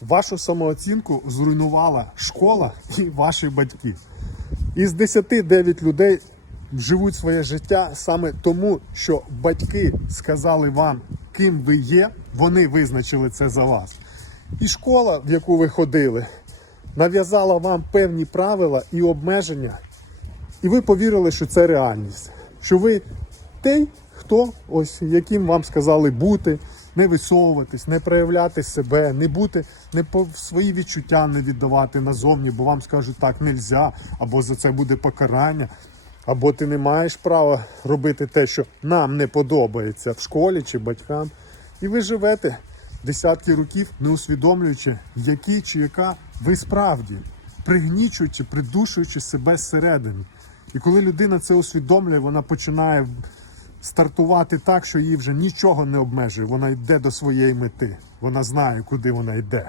Вашу самооцінку зруйнувала школа і ваші батьки. Із 10 9 людей живуть своє життя саме тому, що батьки сказали вам, ким ви є, вони визначили це за вас. І школа, в яку ви ходили, нав'язала вам певні правила і обмеження, і ви повірили, що це реальність. Що ви той, хто ось яким вам сказали бути, не висовуватись, не проявляти себе, не бути, не по свої відчуття не віддавати назовні, бо вам скажуть так нельзя, або за це буде покарання, або ти не маєш права робити те, що нам не подобається в школі чи батькам. І ви живете десятки років, не усвідомлюючи, які чи яка ви справді, пригнічуючи, придушуючи себе зсередини. І коли людина це усвідомлює, вона починає стартувати так, що її вже нічого не обмежує. Вона йде до своєї мети. Вона знає, куди вона йде.